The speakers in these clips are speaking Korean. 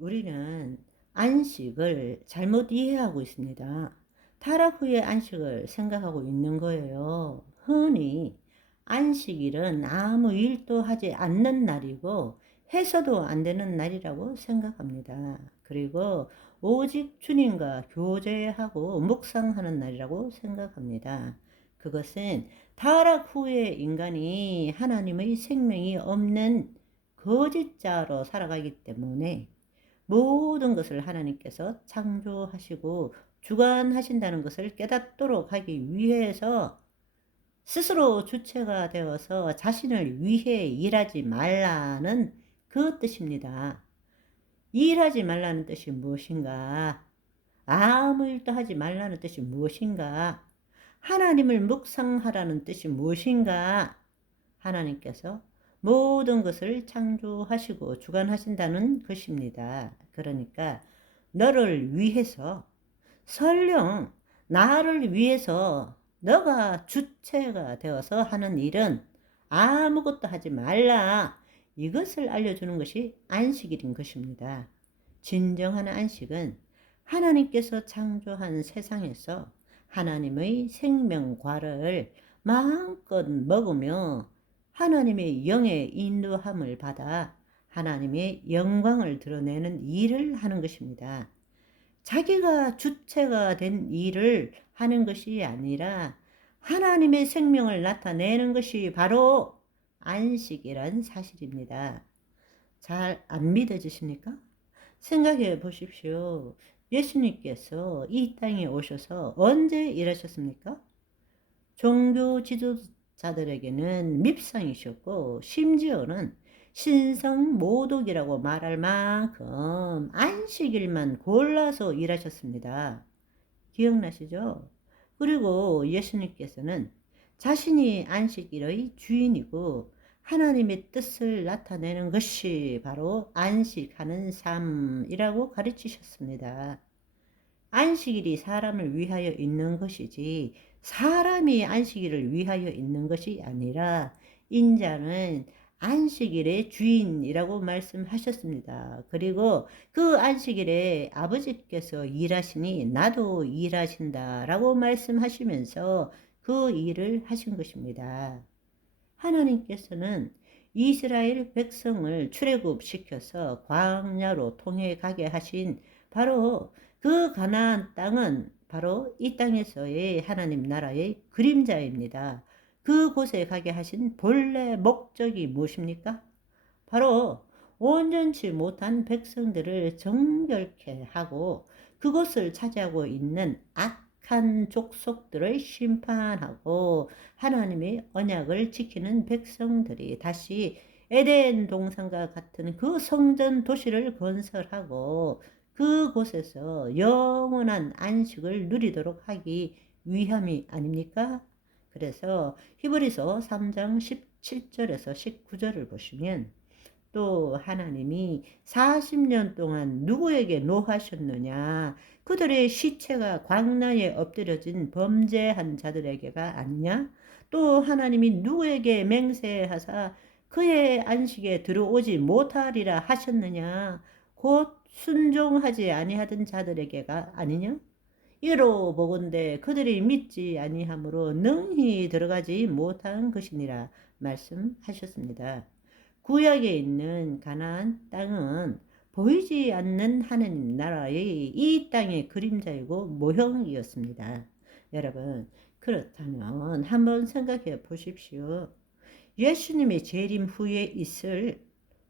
우리는 안식을 잘못 이해하고 있습니다. 타락 후의 안식을 생각하고 있는 거예요. 흔히 안식일은 아무 일도 하지 않는 날이고 해서도 안 되는 날이라고 생각합니다. 그리고 오직 주님과 교제하고 묵상하는 날이라고 생각합니다. 그것은 타락 후에 인간이 하나님의 생명이 없는 거짓자로 살아가기 때문에 모든 것을 하나님께서 창조하시고 주관하신다는 것을 깨닫도록 하기 위해서 스스로 주체가 되어서 자신을 위해 일하지 말라는 그 뜻입니다. 일하지 말라는 뜻이 무엇인가? 아무 일도 하지 말라는 뜻이 무엇인가? 하나님을 묵상하라는 뜻이 무엇인가? 하나님께서 모든 것을 창조하시고 주관하신다는 것입니다. 그러니까 너를 위해서, 설령 나를 위해서 너가 주체가 되어서 하는 일은 아무것도 하지 말라. 이것을 알려주는 것이 안식일인 것입니다. 진정한 안식은 하나님께서 창조한 세상에서 하나님의 생명과를 마음껏 먹으며 하나님의 영의 인도함을 받아 하나님의 영광을 드러내는 일을 하는 것입니다. 자기가 주체가 된 일을 하는 것이 아니라 하나님의 생명을 나타내는 것이 바로 안식이란 사실입니다. 잘 안 믿어지십니까? 생각해 보십시오. 예수님께서 이 땅에 오셔서 언제 일하셨습니까? 종교 지도자들에게는 밉상이셨고 심지어는 신성모독이라고 말할 만큼 안식일만 골라서 일하셨습니다. 기억나시죠? 그리고 예수님께서는 자신이 안식일의 주인이고 하나님의 뜻을 나타내는 것이 바로 안식하는 삶이라고 가르치셨습니다. 안식일이 사람을 위하여 있는 것이지 사람이 안식일을 위하여 있는 것이 아니라 인자는 안식일의 주인이라고 말씀하셨습니다. 그리고 그 안식일에 아버지께서 일하시니 나도 일하신다라고 말씀하시면서 그 일을 하신 것입니다. 하나님께서는 이스라엘 백성을 출애굽시켜서 광야로 통해 가게 하신 바로 그 가나안 땅은 바로 이 땅에서의 하나님 나라의 그림자입니다. 그곳에 가게 하신 본래 목적이 무엇입니까? 바로 온전치 못한 백성들을 정결케 하고 그곳을 차지하고 있는 악한 족속들을 심판하고 하나님의 언약을 지키는 백성들이 다시 에덴 동산과 같은 그 성전 도시를 건설하고 그곳에서 영원한 안식을 누리도록 하기 위함이 아닙니까? 그래서 히브리서 3장 17절에서 19절을 보시면 또 하나님이 40년 동안 누구에게 노하셨느냐? 그들의 시체가 광야에 엎드려진 범죄한 자들에게가 아니냐? 또 하나님이 누구에게 맹세하사 그의 안식에 들어오지 못하리라 하셨느냐? 곧 순종하지 아니하던 자들에게가 아니냐? 이로 보건대 그들이 믿지 아니함으로 능히 들어가지 못한 것이니라 말씀하셨습니다. 구약에 있는 가나안 땅은 보이지 않는 하나님 나라의 이 땅의 그림자이고 모형이었습니다. 여러분, 그렇다면 한번 생각해 보십시오. 예수님의 재림 후에 있을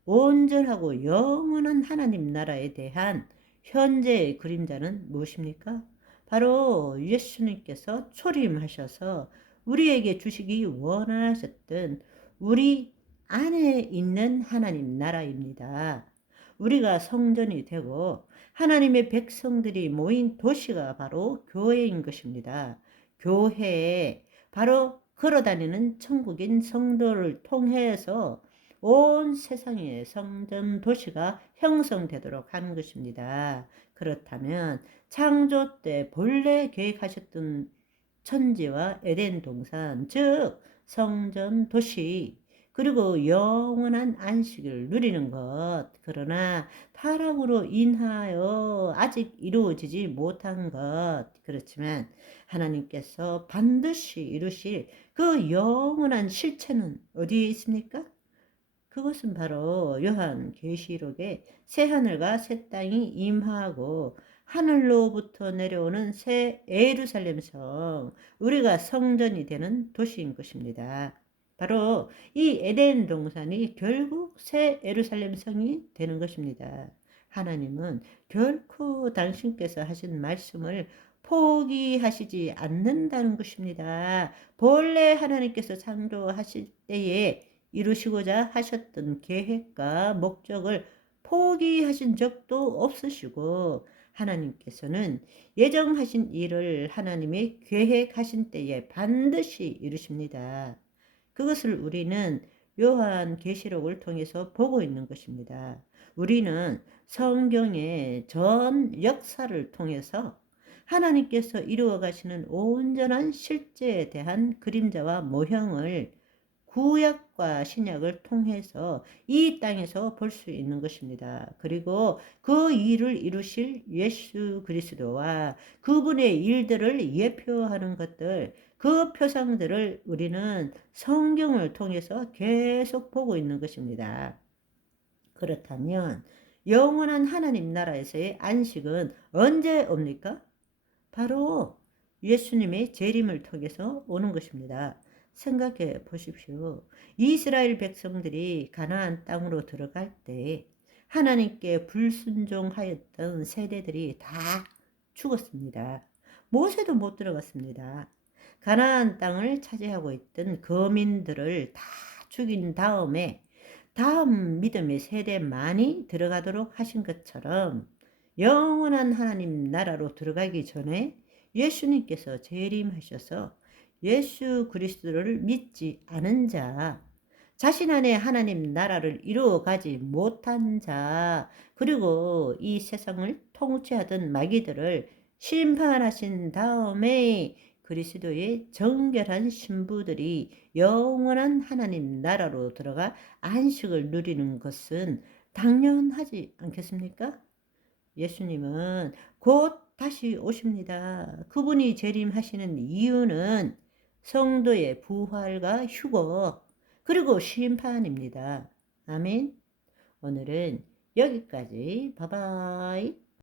온전하고 영원한 하나님 나라에 대한 현재의 그림자는 무엇입니까? 바로 예수님께서 초림하셔서 우리에게 주시기 원하셨던 우리 안에 있는 하나님 나라입니다. 우리가 성전이 되고 하나님의 백성들이 모인 도시가 바로 교회인 것입니다. 교회에 바로 걸어다니는 천국인 성도를 통해서 온 세상의 성전 도시가 형성되도록 하는 것입니다. 그렇다면 창조 때 본래 계획하셨던 천지와 에덴 동산, 즉 성전 도시, 그리고 영원한 안식을 누리는 것. 그러나 타락으로 인하여 아직 이루어지지 못한 것. 그렇지만 하나님께서 반드시 이루실 그 영원한 실체는 어디에 있습니까? 그것은 바로 요한계시록에 새 하늘과 새 땅이 임하고 하늘로부터 내려오는 새 예루살렘 성, 우리가 성전이 되는 도시인 것입니다. 바로 이 에덴 동산이 결국 새 예루살렘 성이 되는 것입니다. 하나님은 결코 당신께서 하신 말씀을 포기하시지 않는다는 것입니다. 본래 하나님께서 창조하실 때에 이루시고자 하셨던 계획과 목적을 포기하신 적도 없으시고, 하나님께서는 예정하신 일을 하나님이 계획하신 때에 반드시 이루십니다. 그것을 우리는 요한계시록을 통해서 보고 있는 것입니다. 우리는 성경의 전 역사를 통해서 하나님께서 이루어 가시는 온전한 실제에 대한 그림자와 모형을 구약과 신약을 통해서 이 땅에서 볼 수 있는 것입니다. 그리고 그 일을 이루실 예수 그리스도와 그분의 일들을 예표하는 것들, 그 표상들을 우리는 성경을 통해서 계속 보고 있는 것입니다. 그렇다면 영원한 하나님 나라에서의 안식은 언제 옵니까? 바로 예수님의 재림을 통해서 오는 것입니다. 생각해 보십시오. 이스라엘 백성들이 가나안 땅으로 들어갈 때 하나님께 불순종하였던 세대들이 다 죽었습니다. 모세도 못 들어갔습니다. 가나안 땅을 차지하고 있던 거민들을 다 죽인 다음에 다음 믿음의 세대만이 들어가도록 하신 것처럼 영원한 하나님 나라로 들어가기 전에 예수님께서 재림하셔서 예수 그리스도를 믿지 않은 자, 자신 안에 하나님 나라를 이루어가지 못한 자, 그리고 이 세상을 통치하던 마귀들을 심판하신 다음에 그리스도의 정결한 신부들이 영원한 하나님 나라로 들어가 안식을 누리는 것은 당연하지 않겠습니까? 예수님은 곧 다시 오십니다. 그분이 재림하시는 이유는 성도의 부활과 휴거, 그리고 심판입니다. 아멘. 오늘은 여기까지. 바이바이.